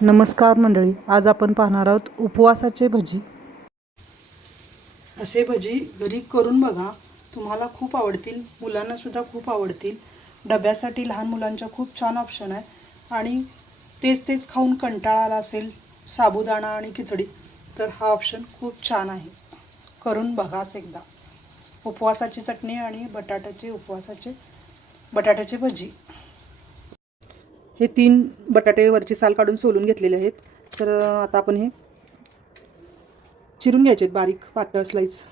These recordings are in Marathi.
नमस्कार मंडळी आज आपण पाहणार आहोत उपवासाचे भजी. असे भजी घरी करून बघा तुम्हाला खूप आवडतील मुलांना सुद्धा खूप आवडतील. डब्यासाठी लहान मुलांच्या खूप छान ऑप्शन आहे. आणि तेच तेच खाऊन कंटाळा आला असेल साबुदाणा आणि खिचडी तर हा ऑप्शन खूप छान आहे. करून बघाच एकदा. उपवासाची चटणी आणि बटाट्याचे उपवासाचे बटाट्याचे भजी. हे तीन बटाटे वरची साल काढून सोलून घेतलेले आहेत. तर आता आपण हे चिरून घ्यायचे आहेत बारीक पातळ स्लाईस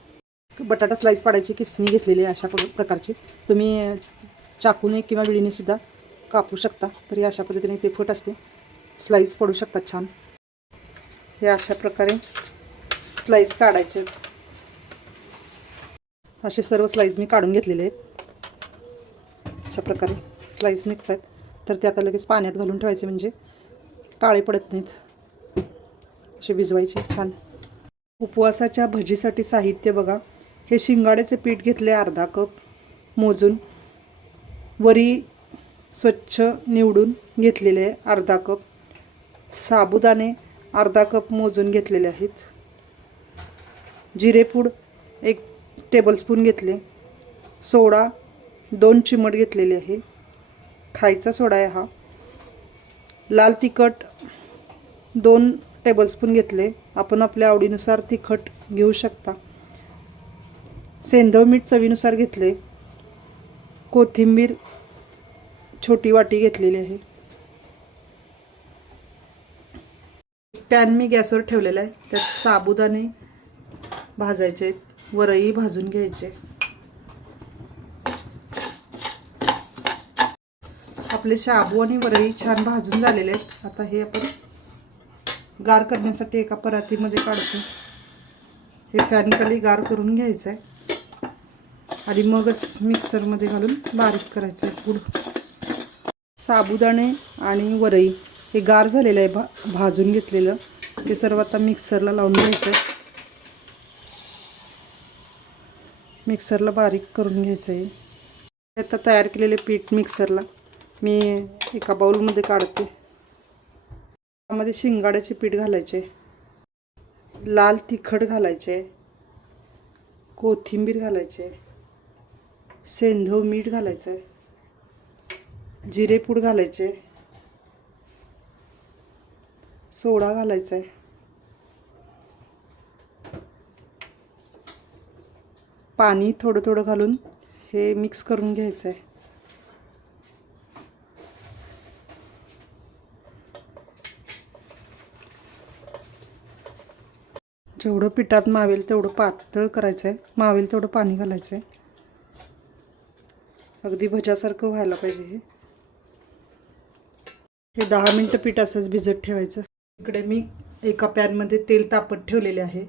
बटाटा स्लाईस पाडायची किसणी घेतलेली आहे अशा प्रकार- प्रकारची. तुम्ही चाकूने किंवा विळीने सुद्धा कापू शकता. तरी अशा पद्धतीने ते फट असते. स्लाईस पडू शकतात छान. हे अशा प्रकारे स्लाईस काढायचे आहेत. असे सर्व स्लाईस मी काढून घेतलेले आहेत. अशा प्रकारे स्लाईस निघतात तर ते आता लगेच पाण्यात घालून ठेवायचे म्हणजे काळे पडत नाहीत. असे भिजवायचे छान. उपवासाच्या भजीसाठी साहित्य बघा. हे शिंगाड्याचे पीठ घेतले अर्धा कप मोजून. वरी स्वच्छ निवडून घेतलेले आहे अर्धा कप. साबुदाणे अर्धा कप मोजून घेतलेले आहेत. जिरेपूड एक टेबलस्पून घेतले. सोडा दोन चिमट घेतलेले आहे. खायचा सोडा आहे हा. लाल तिखट दोन टेबलस्पून घेतले. आपण आपल्या आवडीनुसार तिखट घेऊ शकता. सेंधव मीठ चवीनुसार घेतले. कोथिंबीर छोटी वाटी घेतलेली आहे. पॅन मी गॅसवर ठेवलेला आहे. त्यात साबुदाणे भाजायचे आहेत. वरई भाजून घ्यायचे. आपले शाबू आणि वरई छान भाजून झालेले आहेत. आता हे आपण गार करण्यासाठी एका परातीमध्ये काढतो. हे फॅनखाली गार करून घ्यायचं आहे आणि मगच मिक्सरमध्ये घालून बारीक करायचं आहे पूड साबुदाणे आणि वरई हे गार झालेलं आहे. भा भाजून घेतलेलं. ते सर्व आता मिक्सरला लावून घ्यायचं आहे मिक्सरला बारीक करून घ्यायचं आहे आता तयार केलेले पीठ मिक्सरला मी एका बाऊलमध्ये काढते. त्यामध्ये शिंगाड्याचे पीठ घालायचे. लाल तिखट घालायचे. कोथिंबीर घालायचे. सेंधव मीठ घालायचं. आहे जिरेपूड घालायचे. सोडा घालायचा. आहे पाणी थोडं थोडं घालून हे मिक्स करून घ्यायचं आहे. जेवढं पिठात मावेल तेवढं पातळ करायचं आहे मावेल तेवढं पाणी घालायचं आहे अगदी भज्यासारखं व्हायला पाहिजे हे. हे दहा मिनटं पीठ असंच भिजत ठेवायचं. इकडे मी एका पॅनमध्ये तेल तापत ठेवलेले आहे.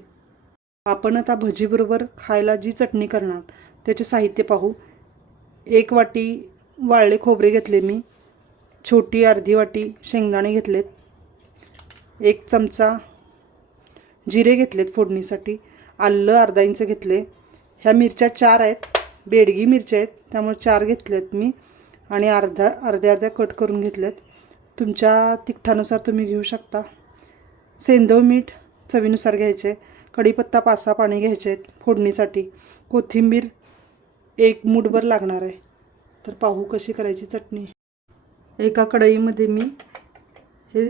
आपण आता भजीबरोबर खायला जी चटणी करणार त्याचे साहित्य पाहू. एक वाटी वाळले खोबरे घेतले मी. छोटी अर्धी वाटी शेंगदाणे घेतलेत. एक चमचा जिरे घेतलेत फोडणीसाठी आलं अर्धा इंच घेतले. ह्या मिरच्या चार आहेत बेडगी मिरच्या आहेत त्यामुळे चार घेतलेत मी आणि अर्धा अर्ध्या अर्ध्या कट करून घेतलेत. तुमच्या तिखटानुसार तुम्ही घेऊ शकता. सेंधव मीठ चवीनुसार घ्यायचे कढीपत्ता पाच सहा पाणी घ्यायचे आहेत फोडणीसाठी. कोथिंबीर एक मूठभर लागणार आहे. तर पाहू कशी करायची चटणी. एका कढईमध्ये मी हे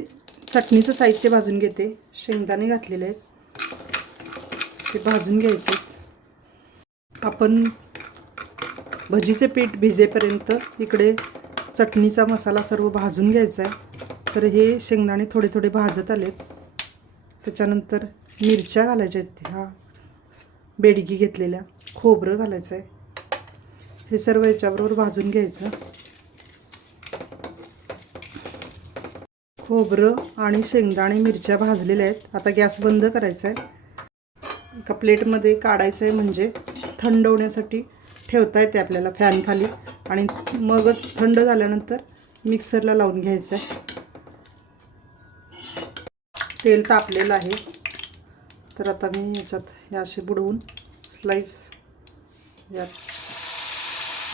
चटणीचं साहित्य भाजून घेते. शेंगदाणे घातलेले आहेत. ते भाजून घ्यायचे. आपण भजीचे पीठ भिजेपर्यंत इकडे चटणीचा मसाला सर्व भाजून घ्यायचा आहे. तर हे शेंगदाणे थोडे थोडे भाजत आलेत. त्याच्यानंतर मिरच्या घालायच्या आहेत. ह्या बेडगी घेतलेल्या खोबरं घालायचं आहे. हे सर्व याच्याबरोबर भाजून घ्यायचं. खोबरं आणि शेंगदाणे मिरच्या भाजलेल्या आहेत. आता गॅस बंद करायचा आहे. एका प्लेटमध्ये काढायचं आहे म्हणजे थंड होण्यासाठी ठेवता येते आपल्याला फॅन खाली. आणि मगच थंड झाल्यानंतर मिक्सरला लावून घ्यायचं आहे तेल तापलेलं आहे. तर आता मी याच्यात हे असे बुडवून स्लाईस यात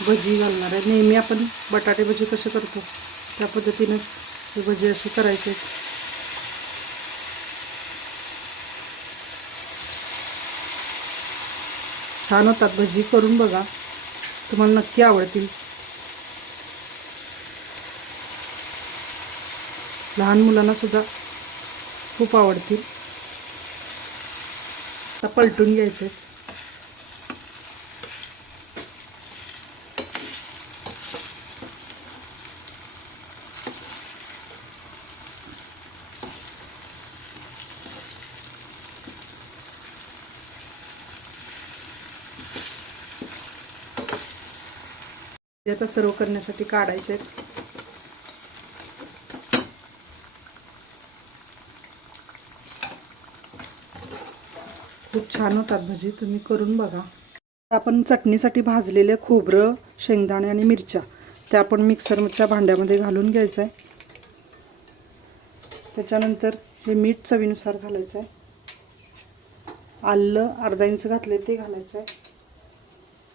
भजी घालणार आहे. नेहमी आपण बटाटे भजी कसे करतो? त्या पद्धतीनंच भजी अशी करायचे. छान होतात. भजी करून बघा. तुम्हाला नक्की आवडतील. लहान मुलांना सुद्धा खूप आवडतील. आता पलटून घ्यायचे आता सर्व करण्यासाठी काढायचे आहेत. खूप छान होतात भजी तुम्ही करून बघा. आपण चटणीसाठी भाजलेले खोबरं शेंगदाणे आणि मिरच्या त्या आपण मिक्सरच्या भांड्यामध्ये घालून घ्यायचं आहे त्याच्यानंतर हे मीठ चवीनुसार घालायचं आहे आलं अर्धा इंच घातले ते घालायचं आहे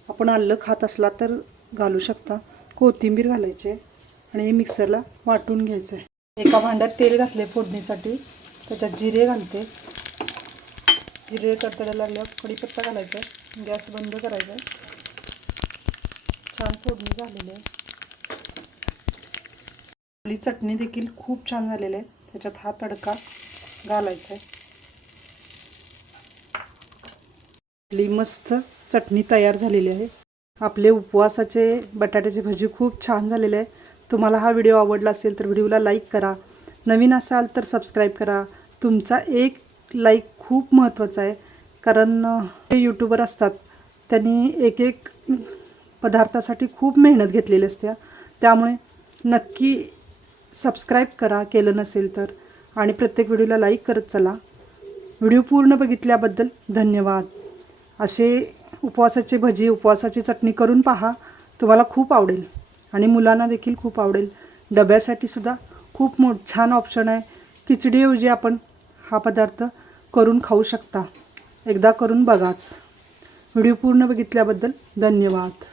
आपण आलं खात असला तर घालू शकता. कोथिंबीर घालायची आणि हे मिक्सरला वाटून घ्यायचं आहे एका भांड्यात तेल घातले फोडणीसाठी. त्याच्यात जिरे घालते. जिरे तडतडायला लागल्यावर कढीपत्ता घालायचा आहे गॅस बंद करायचा छान फोडणी झालेली आहे. आपली चटणी देखील खूप छान झालेली आहे. त्याच्यात हा तडका घालायचा आहे आपली मस्त चटणी तयार झालेली आहे. आपले उपवासाचे बटाट्याची भजी खूप छान झालेले आहे. तुम्हाला हा व्हिडिओ आवडला असेल तर व्हिडिओला लाईक करा. नवीन असाल तर सबस्क्राईब करा. तुमचा एक लाईक खूप महत्त्वाचा आहे. कारण हे यूट्यूबर असतात. त्यांनी एक एक पदार्थासाठी खूप मेहनत घेतलेली असते. त्यामुळे नक्की सबस्क्राईब करा. केलं नसेल तर. आणि प्रत्येक व्हिडिओला लाईक करत चला. व्हिडिओ पूर्ण बघितल्याबद्दल धन्यवाद. असे उपवासाची भजी उपवासाची चटणी करून पहा. तुम्हाला खूप आवडेल. आणि मुलांना देखील खूप आवडेल. डब्यासाठी सुद्धा खूप मो छान ऑप्शन आहे. खिचडीऐवजी आपण हा पदार्थ करून खाऊ शकता. एकदा करून बघाच. व्हिडिओ पूर्ण बघितल्याबद्दल धन्यवाद.